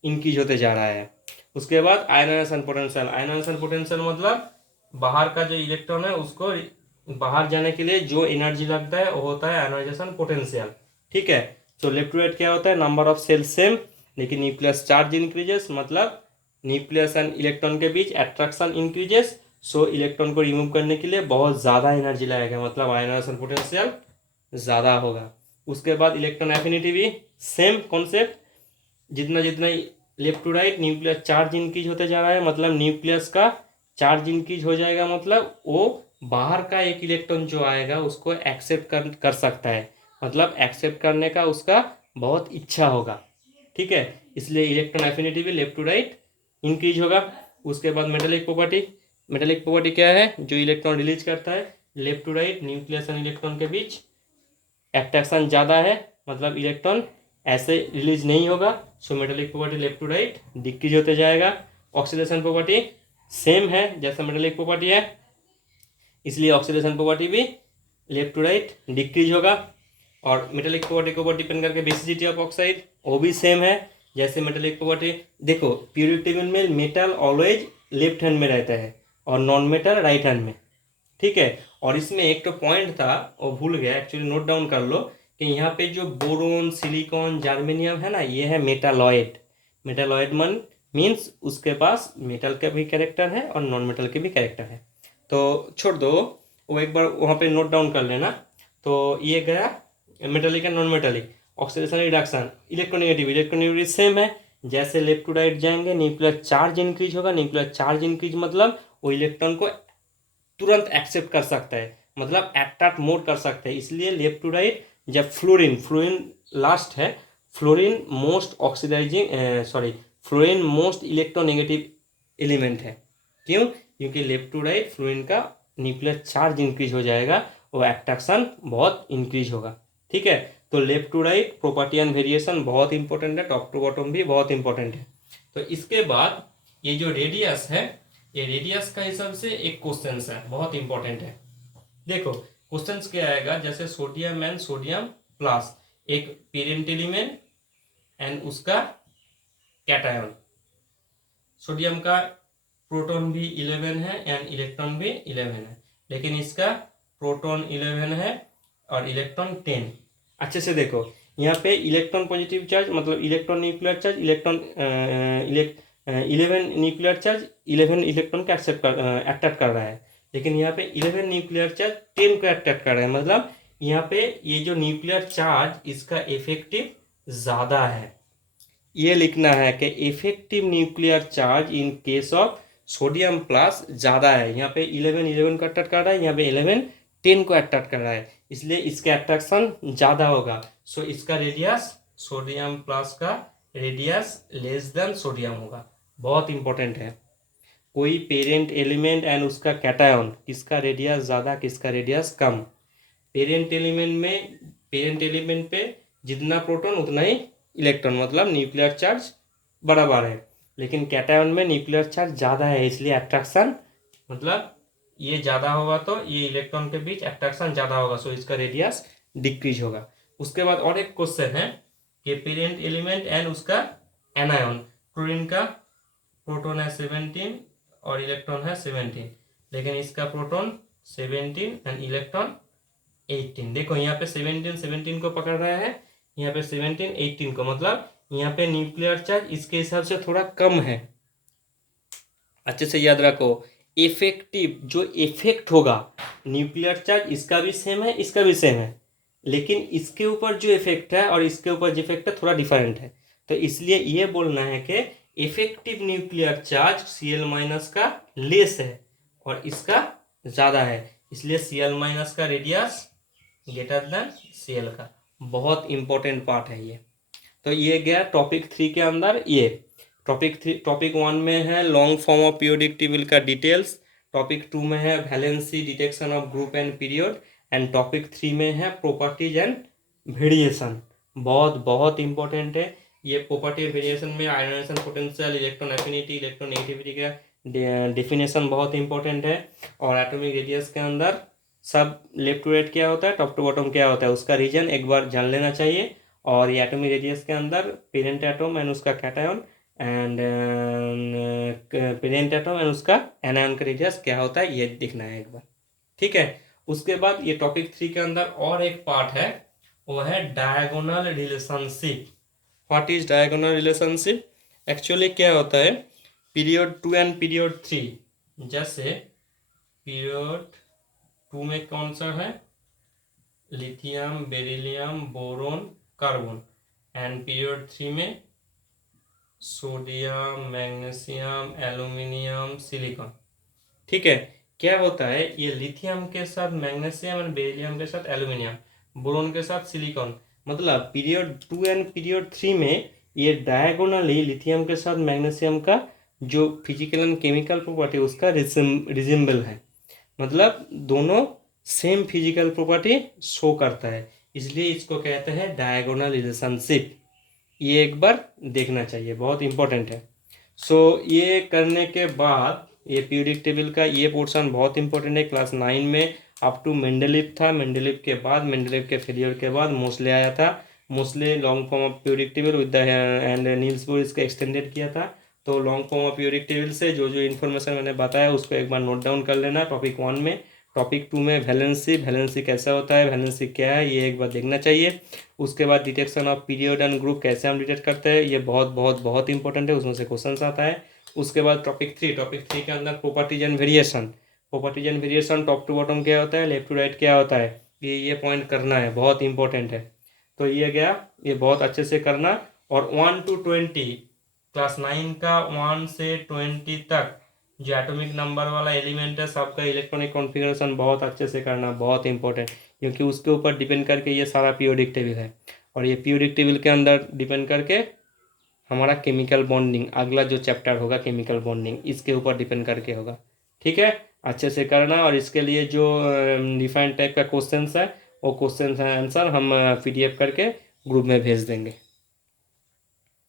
इंक्रीज होते जा रहा है। उसके बाद आयनाइजेशन पोटेंशियल। आयनाइजेशन पोटेंशियल मतलब बाहर का जो इलेक्ट्रॉन है उसको बाहर जाने के लिए जो एनर्जी लगता है वो होता है आयनाइजेशन पोटेंशियल। ठीक है, तो लेफ्ट टू राइट क्या होता है? नंबर ऑफ सेल सेम, लेकिन न्यूक्लियस चार्ज इंक्रीजेस मतलब न्यूक्लियस एंड इलेक्ट्रॉन के बीच अट्रैक्शन इंक्रीजेस। सो इलेक्ट्रॉन को रिमूव करने के लिए बहुत ज़्यादा एनर्जी लगेगा, मतलब आयनाइजेशन पोटेंशियल ज़्यादा होगा। उसके बाद इलेक्ट्रॉन एफिनिटी भी सेम कॉन्सेप्ट। जितना जितना left to right nucleus charge increase होते जा रहा है, मतलब न्यूक्लियस का चार्ज इंक्रीज हो जाएगा, मतलब वो बाहर का एक इलेक्ट्रॉन जो आएगा उसको एक्सेप्ट कर सकता है, मतलब एक्सेप्ट करने का उसका बहुत इच्छा होगा। ठीक है, इसलिए इलेक्ट्रॉन एफिनिटी भी लेफ्ट टू राइट इंक्रीज होगा। उसके बाद मेटालिक प्रॉपर्टी, मेटालिक प्रॉपर्टी क्या है, जो इलेक्ट्रॉन रिलीज करता है left to right nucleus and electron के बीच एट्रैक्शन ज़्यादा है, मतलब इलेक्ट्रॉन ऐसे रिलीज नहीं होगा। So metallic property left to right decrease होते जाएगा। ऑक्सीडेशन प्रॉपर्टी सेम है जैसा मेटालिक प्रॉपर्टी है, इसलिए ऑक्सीडेशन प्रॉपर्टी भी लेफ्ट टू राइट डिक्रीज होगा। और मेटालिक प्रॉपर्टी के ऊपर डिपेंड करके बेसिसिटी ऑफ ऑक्साइड वो भी सेम है जैसे मेटालिक प्रॉपर्टी। देखो पीरियोडिक टेबल में मेटल ऑलवेज लेफ्ट हैंड में रहता है और नॉन मेटल राइट हैंड में। ठीक है, और इसमें एक तो पॉइंट था वो भूल गया, एक्चुअली नोट डाउन कर लो कि यहाँ पे जो बोरोन सिलिकॉन जर्मेनियम है ना, ये है मेटालॉइड। मेटालॉइड मन मीन्स उसके पास मेटल का भी कैरेक्टर है और नॉन मेटल के भी कैरेक्टर है। तो छोड़ दो, वो एक बार वहाँ पे नोट डाउन कर लेना। तो ये गया metallic and non metallic. Oxidation reduction, electronegative, electronegative same है जैसे लेफ्ट टू राइट जाएंगे न्यूक्लियर चार्ज इंक्रीज होगा। न्यूक्लियर चार्ज इंक्रीज मतलब वो इलेक्ट्रॉन को तुरंत एक्सेप्ट कर सकता है, मतलब एट्रैक्ट मोड कर सकता है। इसलिए लेफ्ट टू राइट जब फ्लोरीन, फ्लोरीन लास्ट है, fluorine most oxidizing sorry fluorine most electronegative element है। क्यों? क्योंकि लेफ्ट टू राइट फ्लोरीन का न्यूक्लियर चार्ज इंक्रीज हो जाएगा, वो एट्रैक्शन बहुत इंक्रीज होगा। ठीक है, तो left to right property and variation बहुत इंपॉर्टेंट है, टॉप टू बॉटम भी बहुत इंपॉर्टेंट है। तो इसके बाद ये जो रेडियस है, ये रेडियस का हिसाब से एक क्वेश्चन है बहुत इंपॉर्टेंट है। देखो क्वेश्चन क्या आएगा, जैसे सोडियम एंड सोडियम प्लस, एक पेरेंट एलिमेंट एंड उसका कैटायन। सोडियम का प्रोटॉन भी 11 है एंड इलेक्ट्रॉन भी 11 है, लेकिन इसका प्रोटॉन 11 है और इलेक्ट्रॉन 10। अच्छे से देखो यहाँ पे इलेक्ट्रॉन पॉजिटिव चार्ज मतलब electron nuclear charge, electron 11 nuclear charge 11 electron को अट्रैक्ट कर रहा है, लेकिन यहाँ पे 11 न्यूक्लियर चार्ज 10 को अट्रैक्ट कर रहा है। मतलब यहाँ पे ये जो न्यूक्लियर चार्ज इसका इफेक्टिव ज़्यादा है। ये लिखना है कि effective nuclear charge in case of sodium plus ज़्यादा है। यहाँ पे 11 11 को अट्रैक्ट कर रहा है, यहाँ पे 11 10 को अट्रैक्ट कर रहा है, इसलिए इसका अट्रैक्शन ज़्यादा होगा। सो इसका रेडियस, सोडियम प्लस का रेडियस लेस देन सोडियम होगा। बहुत इंपॉर्टेंट है। कोई पेरेंट एलिमेंट एंड उसका कैटायन, किसका रेडियस ज़्यादा किसका रेडियस कम। पेरेंट एलिमेंट में, पेरेंट एलिमेंट पे जितना प्रोटॉन उतना ही इलेक्ट्रॉन, मतलब न्यूक्लियर चार्ज बराबर है, लेकिन कैटायन में न्यूक्लियर चार्ज ज़्यादा है, इसलिए अट्रैक्शन मतलब ये ज़्यादा होगा तो ये इलेक्ट्रॉन के बीच अट्रैक्शन ज़्यादा होगा, सो इसका रेडियस डिक्रीज होगा। उसके बाद और एक क्वेश्चन है कि पेरेंट एलिमेंट एंड उसका एनायन। क्लोरीन का प्रोटॉन है 17 और इलेक्ट्रॉन है 17, लेकिन इसका प्रोटॉन 17 एंड इलेक्ट्रॉन 18। देखो यहाँ पे 17 17 को पकड़ रहा है, यहाँ पे 17 18 को, मतलब यहाँ पे न्यूक्लियर चार्ज इसके हिसाब से थोड़ा कम है। अच्छे से याद रखो, इफेक्टिव जो इफेक्ट होगा न्यूक्लियर चार्ज इसका भी सेम है इसका भी सेम है, लेकिन इसके ऊपर जो इफेक्ट है और इसके ऊपर जो इफेक्ट है थोड़ा डिफरेंट है। तो इसलिए ये बोलना है कि effective nuclear charge Cl minus का लेस है और इसका ज़्यादा है, इसलिए Cl माइनस का रेडियस ग्रेटर देन Cl का। बहुत इंपॉर्टेंट पार्ट है ये। तो ये गया टॉपिक 3 के अंदर। ये टॉपिक 1 में है long form of periodic table का डिटेल्स, टॉपिक 2 में है valency detection of group and period, and topic 3 में है प्रॉपर्टीज एंड वेरिएशन। बहुत बहुत इंपॉर्टेंट है ये प्रॉपर्टी वेरिएशन में। Ionization potential, electron affinity, electron negativity का डेफिनेशन बहुत इंपॉर्टेंट है। और एटॉमिक रेडियस के अंदर सब लेफ्ट टू राइट क्या होता है, टॉप टू बॉटम क्या होता है, उसका रीजन एक बार जान लेना चाहिए। और ये एटॉमिक रेडियस के अंदर पेरेंट एटम एंड उसका cation and parent atom and उसका एनायन का रेडियस क्या होता है ये देखना है एक बार। ठीक है, उसके बाद ये टॉपिक 3 के अंदर और एक पार्ट है, वो है diagonal relationship. What is diagonal relationship? Actually क्या होता है, पीरियड 2 एंड पीरियड 3, जैसे पीरियड 2 में कौन सा है, lithium, beryllium, boron, carbon, and period 3 में सोडियम, मैग्नीशियम, एल्यूमिनियम, सिलिकॉन। ठीक है, क्या होता है, ये लिथियम के साथ मैग्नीशियम और बेरिलियम के साथ एल्यूमिनियम, बोरोन के साथ सिलिकॉन, मतलब पीरियड 2 एंड पीरियड 3 में ये डायगोनली लिथियम के साथ मैग्नीशियम का जो फिजिकल एंड केमिकल प्रॉपर्टी उसका रिजिम्बल है, मतलब दोनों सेम फिजिकल प्रॉपर्टी शो करता है, इसलिए इसको कहते हैं डायगोनल रिलेशनशिप। ये एक बार देखना चाहिए, बहुत इंपॉर्टेंट है। सो ये करने के बाद ये पीरियोडिक टेबल का ये पोर्शन बहुत इंपॉर्टेंट है। क्लास 9 में अप टू मेंडलीव था, मेंडलीव के बाद, मेंडलीव के फेलियर के बाद मोस्ले आया था। Moseley long form of periodic table with the and Niels Bohr इसका एक्सटेंडेड किया था। तो long form of periodic table से जो जो इन्फॉर्मेशन मैंने बताया उसको एक बार नोट डाउन कर लेना टॉपिक 1 में। टॉपिक 2 में वैलेंसी, वैलेंसी कैसा होता है, वैलेंसी क्या है, ये एक बार देखना चाहिए। उसके बाद detection of period and group कैसे हम डिटेक्ट करते हैं, ये बहुत बहुत बहुत इंपॉर्टेंट है, उसमें से क्वेश्चन आता है। उसके बाद टॉपिक 3 के अंदर properties and variation, properties and variation top to bottom क्या होता है, लेफ्ट टू राइट क्या होता है, ये पॉइंट करना है, बहुत इंपॉर्टेंट है। तो ये गया, ये बहुत अच्छे से करना। और 1 to 20, क्लास 9 का 1 से 20 तक जो एटॉमिक नंबर वाला एलिमेंट है सबका इलेक्ट्रॉनिक कॉन्फ़िगरेशन बहुत अच्छे से करना, बहुत इंपॉर्टेंट, क्योंकि उसके ऊपर डिपेंड करके ये सारा पीरियोडिक टेबल है। और ये पीरियोडिक टेबल के अंदर डिपेंड करके हमारा केमिकल बॉन्डिंग, अगला जो चैप्टर होगा केमिकल बॉन्डिंग, इसके ऊपर डिपेंड करके होगा। ठीक है, अच्छे से करना। और इसके लिए जो डिफाइंड टाइप का क्वेश्चंस है वो क्वेश्चन आंसर हम PDF करके ग्रुप में भेज देंगे।